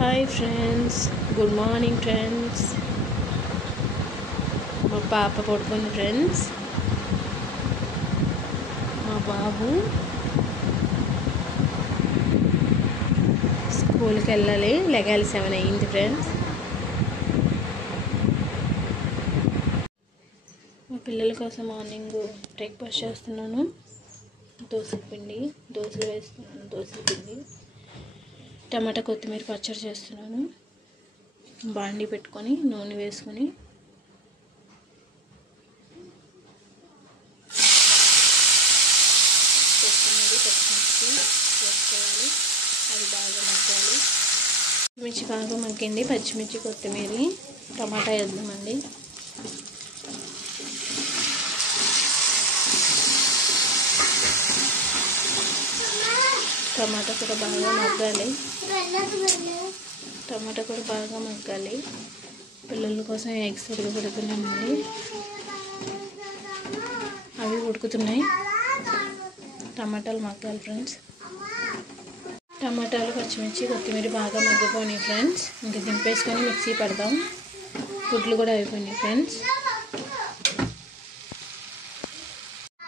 Hi friends, good morning friends. మా పాప పడుకుంది ఫ్రెండ్స్. మా బాబు స్కూల్కి వెళ్ళాలి, లెగాలి 7 అయ్యింది ఫ్రెండ్స్. మా పిల్లల కోసం మార్నింగ్ బ్రేక్ఫాస్ట్ చేస్తున్నాను. దోశల పిండి, దోశలు వేస్తున్నాను. దోశల పిండి, టమాటా కొత్తిమీర పచ్చడి చేస్తున్నాను. బాండి పెట్టుకొని నూనె వేసుకొని కొత్తిమీర పచ్చిమిర్చి వేసుకోవాలి. అది బాగా మగ్గాలి. పచ్చిమిర్చి బాగా మగ్గింది. పచ్చిమిర్చి కొత్తిమీర టమాటా వేద్దామండి. టమాటా కూడా బాగా మగ్గాలి. పిల్లల కోసం ఎగ్స్ ఉడకబెడుతున్నామండి. అవి ఉడుకుతున్నాయి. టమాటాలు మగ్గాలి ఫ్రెండ్స్. టమాటాలు, పచ్చిమిర్చి, కొత్తిమీర బాగా మగ్గిపోయినాయి ఫ్రెండ్స్. ఇంకా దింపేసుకొని మిక్సీ పడదాం. గుడ్లు కూడా అయిపోయినాయి ఫ్రెండ్స్.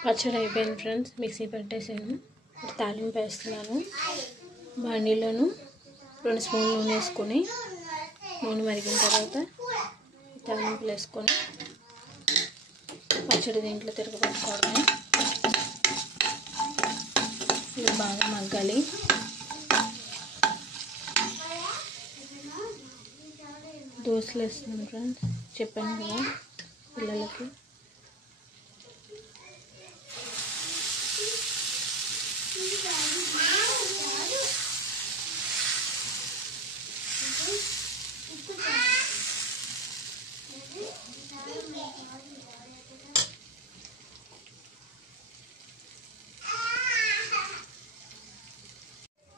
పచ్చడి అయిపోయింది ఫ్రెండ్స్. మిక్సీ పెట్టేసాను. తాలింపు వేస్తున్నాను. బాండీలోను 2 స్పూన్లు నూనె వేసుకొని, నూనె మరిగిన తర్వాత తాలింపులు వేసుకొని పచ్చడి దీంట్లో తిరగబెట్టుకోవడమే. ఇది బాగా మగ్గాలి. దోశలు వేస్తున్నాను ఫ్రెండ్స్. చెప్పాను కదా పిల్లలకి.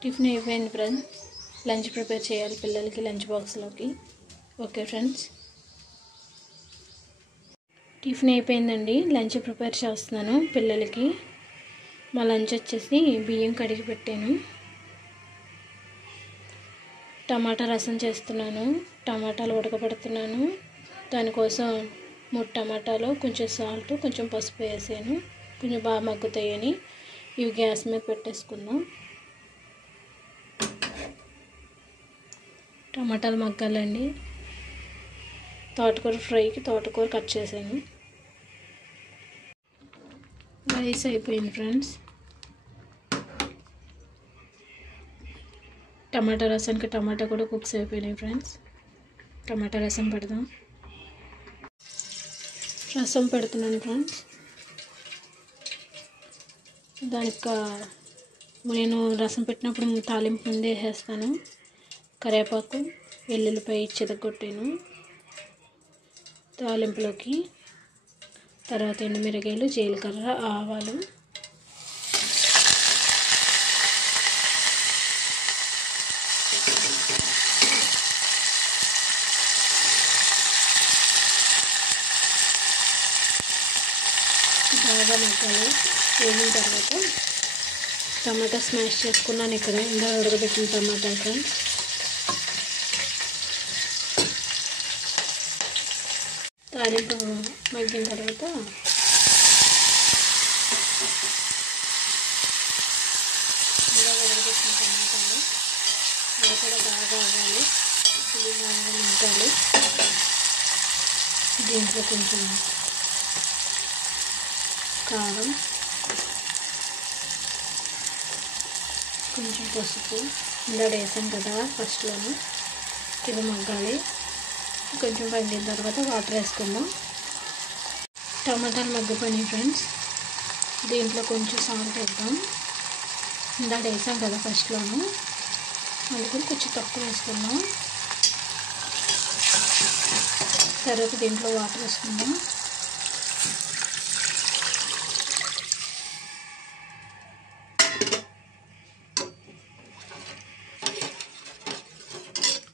టిఫిన్ అయిపోయింది ఫ్రెండ్స్. లంచ్ ప్రిపేర్ చేయాలి పిల్లలకి లంచ్ బాక్స్లోకి. ఓకే ఫ్రెండ్స్, టిఫిన్ అయిపోయిందండి. లంచ్ ప్రిపేర్ చేస్తున్నాను పిల్లలకి. మా లంచ్ వచ్చేసి బియ్యం కడిగి పెట్టాను. టమాటా రసం చేస్తున్నాను. టమాటాలు ఉడకబెడుతున్నాను. దానికోసం 3 టమాటాలు, కొంచెం సాల్ట్, కొంచెం పసుపు వేసాను. కొంచెం బాగా మగ్గుతాయని ఇవి గ్యాస్ మీద పెట్టేసుకుందాం. టమాటాలు మగ్గాలండి. తోటకూర ఫ్రైకి తోటకూర కట్ చేశాను. రైస్ అయిపోయింది ఫ్రెండ్స్. టమాటా రసానికి టమాటా కూడా కుక్స్ అయిపోయినాయి ఫ్రెండ్స్. టమాటా రసం పెడదాం. రసం పెడుతున్నాను ఫ్రెండ్స్. దానికి నేను రసం పెట్టినప్పుడు తాలింపు ముందే వేసేస్తాను. కరివేపాకు, వెల్లుల్లిపాయ చితగొట్టాను తాలింపులోకి. తర్వాత ఎండుమిరగాయలు, జీలకర్ర, ఆవాలు, బాగా మగ్గాలి. వేగిన తర్వాత టమాటా స్మాష్ చేసుకున్నాను. ఇక్కడ ఇంకా ఉడకబెట్టిన టమాటా ఫ్రెండ్స్. తాలింపు మగ్గిన తర్వాత ఇలా ఉడకబెట్టిన టమాటాలు అవి కూడా బాగా అవ్వాలి. ఇది బాగా మగ్గాలి. దీంట్లో కొంచెం కారం, కొంచెం పసుపు ఇందాక వేసాం కదా ఫస్ట్లోనే. ఇది మగ్గాలి. కొంచెం మగ్గిన తర్వాత వాటర్ వేసుకుందాం. టమాటాలు మగ్గిపోయినాయి ఫ్రెండ్స్. దీంట్లో కొంచెం సాల్ట్ వేద్దాం. ఇందాక వేసాం కదా ఫస్ట్లోను, అందుకని కొంచెం తక్కువ వేసుకుందాం. తర్వాత దీంట్లో వాటర్ వేసుకుందాం.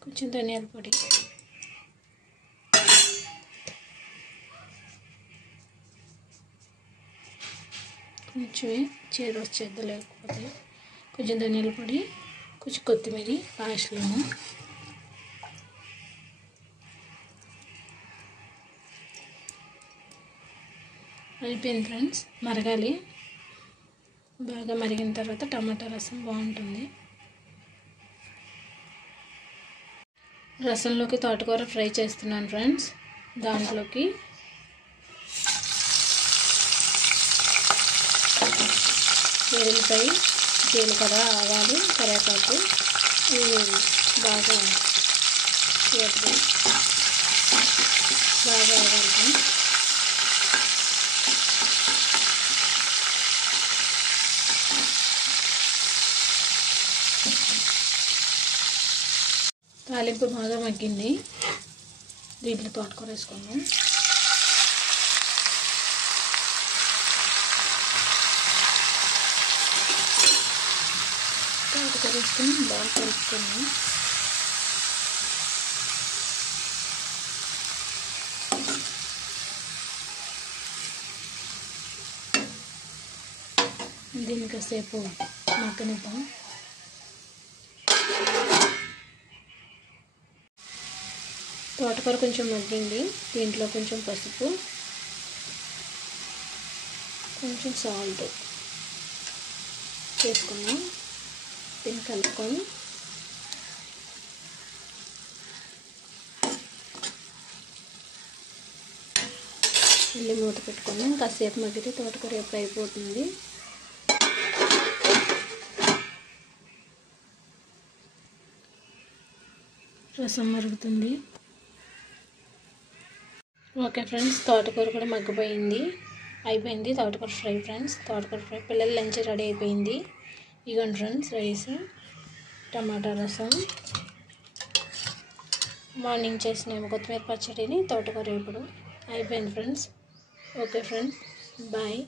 కొంచెం ధనియాల పొడి, కొంచెం చేదు వచ్చేద్దు లేకపోతే. కొంచెం ధనియాల పొడి, కొంచెం కొత్తిమీర లాస్ట్లోను. అయిపోయింది ఫ్రెండ్స్, మరగాలి. బాగా మరిగిన తర్వాత టమాటా రసం బాగుంటుంది. రసంలోకి తోటకూర ఫ్రై చేస్తున్నాను ఫ్రెండ్స్. దాంట్లోకి వెల్లుల్లిపాయ, జీలకర్ర, ఆవాలు, కరివేపాకు ఇవి బాగా ఆగాలి. తాలింపు బాగా మగ్గింది. దీంట్లో తోటకూర వేసుకున్నాం. తోటకూర వేసుకుని బాగా కలుపుకున్నాం. దీన్ని కాసేపు మగ్గనిద్దాం. తోటకూర కొంచెం మగ్గింది. దీంట్లో కొంచెం పసుపు, కొంచెం సాల్ట్ వేసుకున్నాం. దీన్ని కలుపుకొని మళ్ళీ మూత పెట్టుకున్నాం. కాసేపు మగ్గితే తోటకూర ఎప్పుడు అయిపోతుంది. రసం మరుగుతుంది. ఓకే ఫ్రెండ్స్, తోటకూర కూడా మగ్గిపోయింది. అయిపోయింది తోటకూర ఫ్రై ఫ్రెండ్స్. తోటకూర ఫ్రై పిల్లల లంచ్ రెడీ అయిపోయింది. ఇగోండి ఫ్రెండ్స్, రైస్, టమాటా రసం, మార్నింగ్ చేసిన కొత్తిమీర పచ్చడిని, తోటకూర ఇప్పుడు అయిపోయింది ఫ్రెండ్స్. Okay friends, bye.